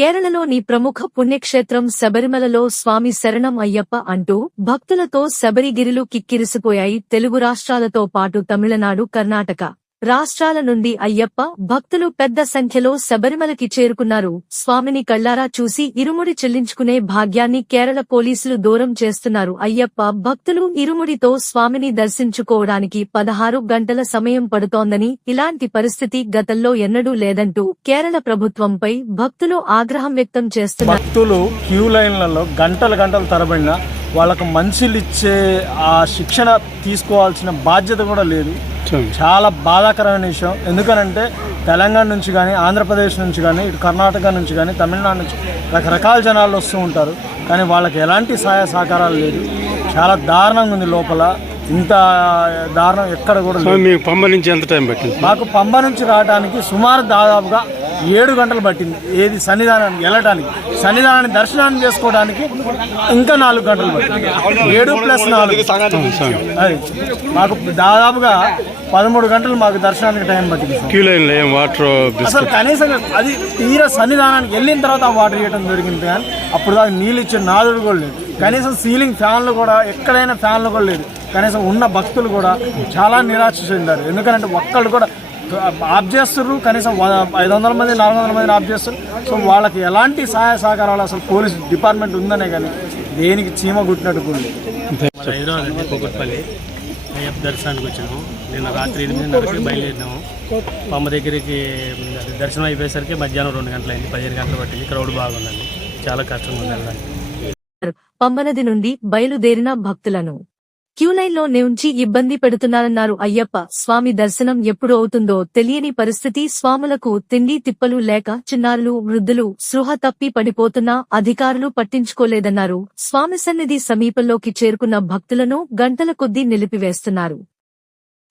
కేరళలోని ప్రముఖ పుణ్యక్షేత్రం శబరిమలలో స్వామి శరణం అయ్యప్ప అంటూ భక్తులతో శబరిగిరిలు కిక్కిరిసిపోయాయి. తెలుగు రాష్ట్రాలతో పాటు తమిళనాడు, కర్ణాటక రాష్ట్రాల నుండి అయ్యప్ప భక్తులు పెద్ద సంఖ్యలో శబరిమలకి చేరుకున్నారు. స్వామిని కళ్లారా చూసి ఇరుముడి చెల్లించుకునే భాగ్యాన్ని కేరళ పోలీసులు దూరం చేస్తున్నారు. అయ్యప్ప భక్తులు ఇరుముడితో స్వామిని దర్శించుకోవడానికి 16 గంటల సమయం పడుతోందని, ఇలాంటి పరిస్థితి గతంలో ఎన్నడూ లేదంటూ కేరళ ప్రభుత్వంపై భక్తులు ఆగ్రహం వ్యక్తం చేస్తున్నారు. భక్తులు క్యూ లైన్లలో గంటల తరబడిన వాళ్ళకు మంచిలిచ్చే ఆ శిక్షణ తీసుకోవాల్సిన బాధ్యత కూడా లేదు. చాలా బాధాకరమైన విషయం. ఎందుకనంటే తెలంగాణ నుంచి కానీ, ఆంధ్రప్రదేశ్ నుంచి కానీ, ఇటు కర్ణాటక నుంచి కానీ, తమిళనాడు నుంచి రకరకాల జనాలు వస్తూ ఉంటారు. కానీ వాళ్ళకి ఎలాంటి సహాయ సహకారాలు లేదు. చాలా దారుణంగా ఉంది లోపల. ఇంత దారుణం ఎక్కడ కూడా లేదు. పంబ నుంచి ఎంత టైం పట్టింది? మాకు పంబ నుంచి రావడానికి సుమారు దాదాపుగా 7 గంటలు పట్టింది. ఏది సన్నిధానానికి వెళ్ళటానికి, సన్నిధానాన్ని దర్శనాన్ని చేసుకోవడానికి ఇంకా 4 గంటలు పట్టింది. 7+4 అది మాకు దాదాపుగా 13 గంటలు మాకు దర్శనానికి టైం పట్టింది. క్యూ లైన్లో ఏం వాటర్ అసలు కనీసం అది తీరా సన్నిధానానికి వెళ్ళిన తర్వాత ఆ వాటర్ ఇవ్వడం జరిగింది. కానీ అప్పుడు దాకా నీళ్ళు ఇచ్చే నాదుడు కూడా లేదు. కనీసం సీలింగ్ ఫ్యాన్లు కూడా, ఎక్కడైనా ఫ్యాన్లు కూడా లేదు. కనీసం ఉన్న భక్తులు కూడా చాలా నిరాశ చెందారు. ఎందుకంటే ఒక్కళ్ళు కూడా ఆఫ్ చేస్తున్నారు. కనీసం 500 మంది 400 మందిని ఆఫ్ చేస్తారు. సో వాళ్ళకి ఎలాంటి సహాయ సహకారాలు అసలు పోలీస్ డిపార్ట్మెంట్ ఉందనే కానీ దేనికి చీమ కుట్టినట్టు కూడా హైదరాబాద్ అండి, కూకట్పల్లి అయ్యప్ప దర్శనానికి వచ్చినాము. నిన్న రాత్రి 8:30కి బయలుదేరినాము. పంబ దగ్గరికి దర్శనం అయిపోయేసరికి మధ్యాహ్నం 2 గంటలు అయింది. 15 గంటలు పట్టింది. క్రౌడ్ బాగుందండి, చాలా కష్టంగా ఉంది వెళ్ళడానికి. పంబనది నుండి బయలుదేరిన భక్తులను క్యూలైన్లో ఉంచి ఇబ్బంది పెడుతున్నారన్నారు. అయ్యప్ప స్వామి దర్శనం ఎప్పుడు అవుతుందో తెలియని పరిస్థితి. స్వాములకు తిండి తిప్పలు లేక చిన్నారులు, వృద్ధులు స్పృహ తప్పి పడిపోతున్నా అధికారులు పట్టించుకోలేదన్నారు. స్వామి సన్నిధి సమీపంలోకి చేరుకున్న భక్తులను గంటల కొద్దీ నిలిపివేస్తున్నారు.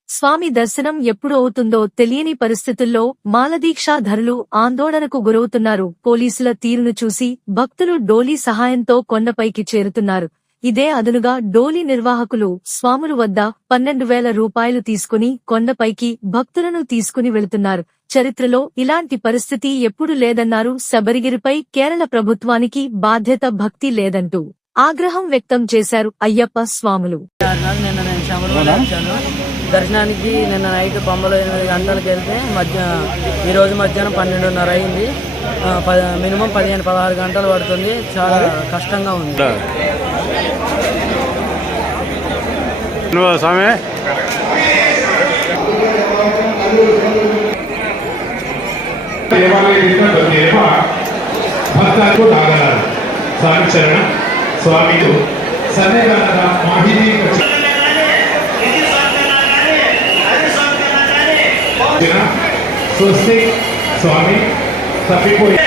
స్వామి దర్శనం ఎప్పుడు అవుతుందో తెలియని పరిస్థితుల్లో మాలదీక్షాధరులు ఆందోళనకు గురవుతున్నారు. పోలీసుల తీరును చూసి భక్తులు డోలీ సహాయంతో కొండపైకి చేరుతున్నారు. ఇదే అదునుగా డోలీ నిర్వాహకులు స్వాముల వద్ద 12,000 రూపాయలు తీసుకుని కొండపైకి భక్తులను తీసుకుని వెళుతున్నారు. చరిత్రలో ఇలాంటి పరిస్థితి ఎప్పుడు లేదన్నారు. శబరిగిరిపై కేరళ ప్రభుత్వానికి బాధ్యత, భక్తి లేదంటూ ఆగ్రహం వ్యక్తం చేశారు అయ్యప్ప స్వాములు. దర్శనానికి నిన్న నైట్ పంబలో 8 గంటలకు వెళ్తే ఈరోజు మధ్యాహ్నం 12:30 అయింది. మినిమం 15-16 గంటలు పడుతుంది. చాలా కష్టంగా ఉంది. స్వామి స్వామి చరణ స్వామిలు సన్నిధానದ ಮಾಹಿತಿ స్వస్తి స్వామి తప్పిపోయి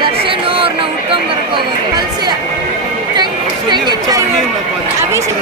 दर्शन और ना उत्तम को कल से अभी से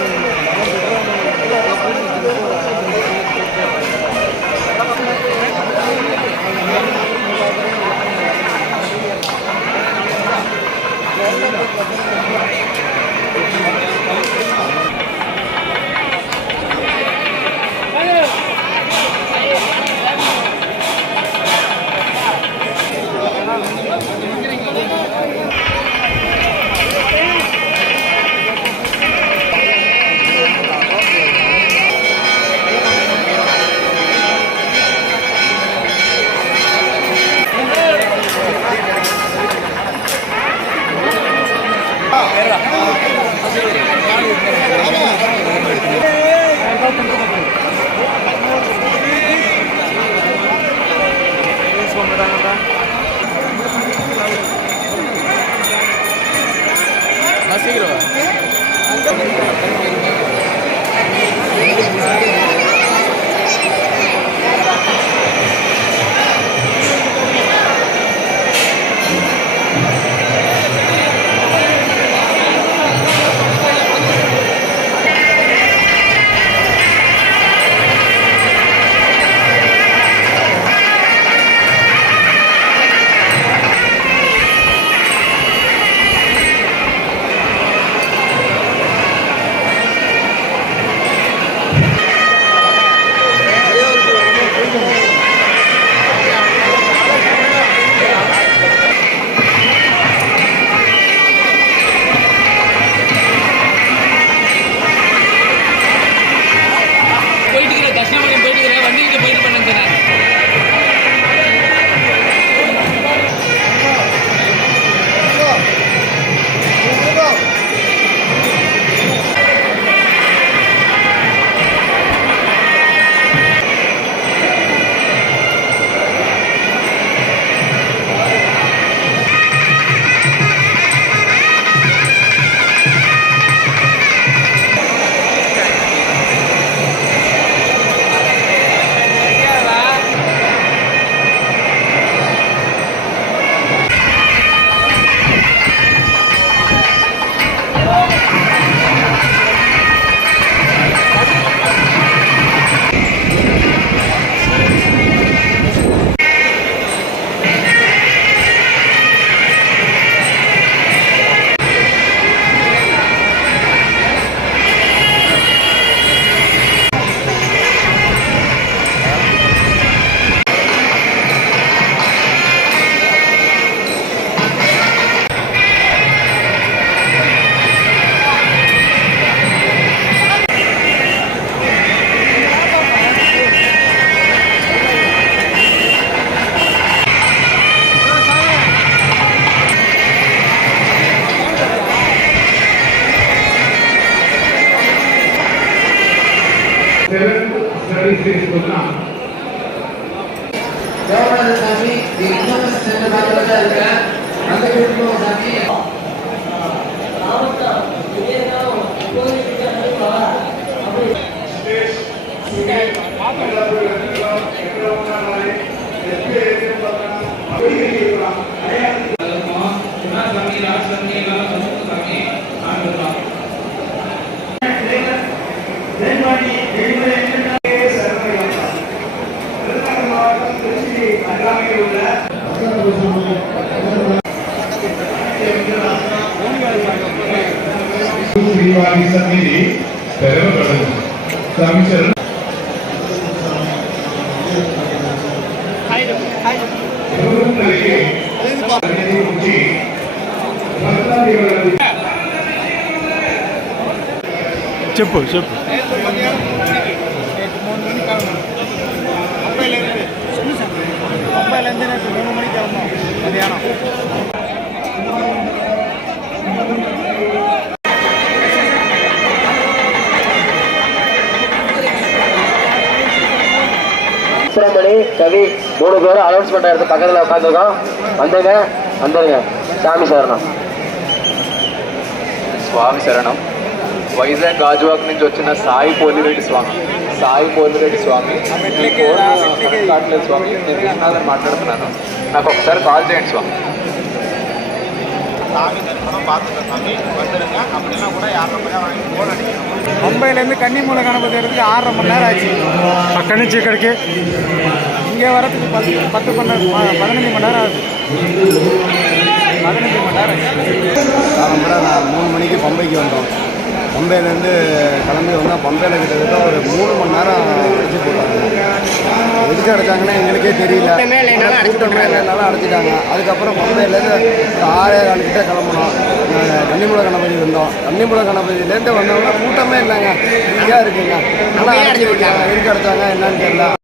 స్టడీస్ తీసుకున్నాం శ్రీవారి సన్నిధి తెరవబడదు. స్వామి శరణం. భగవంతుడికి సన్నిధి ఉంచి భక్తాదివులకు చెప్పు చెప్పు சுப்பிரமணி கவி 3 பேரும் அனௌன்ஸ்மெண்ட் எடுத்து பக்கத்தில் உட்காந்துருக்கோம். வந்துருங்க சாமி சரணம். స్వామి శరణం. వైజాగ్ గాజువాక్ నుంచి వచ్చిన సాయి పోలిరెడ్డి స్వామి. కావట్లేదు స్వామి, నేను విశ్వనాథన్ మాట్లాడుతున్నాను. నాకు ఒకసారి కాల్ చేయండి స్వామి. பம்பையிலேருந்து கன்னிமூல கணபதி இடத்துக்கு 6.5 மணி நேரம் ஆச்சு. அక్కడి నుంచి ఇక్కడికి இங்கே வரதுக்கு 15 மணி நேரம் ஆகுது. 15 மணி நேரம் நான் 3 மணிக்கு பம்பைக்கு வந்தோம். பம்பையிலேருந்து கிளம்பி வந்தால் பம்பையில் கிட்டத்தட்ட ஒரு 3 மணி நேரம் அடிச்சு போட்டாங்க. எதுக்கு அடைச்சாங்கன்னா எங்களுக்கே தெரியல. என்னால அடைச்சிட்டாங்க. அதுக்கப்புறம் பம்பையிலேருந்து 6:15 கிட்ட கிளம்பணும். கன்னிமூல கணபதி வந்தோம். கன்னிமூல கணபதியிலேருந்து வந்தவங்க கூட்டமே இல்லைங்க, ஃப்ரீயாக இருக்குங்க. நல்லா எதுக்கு அடைச்சாங்க என்னன்னு தெரியல.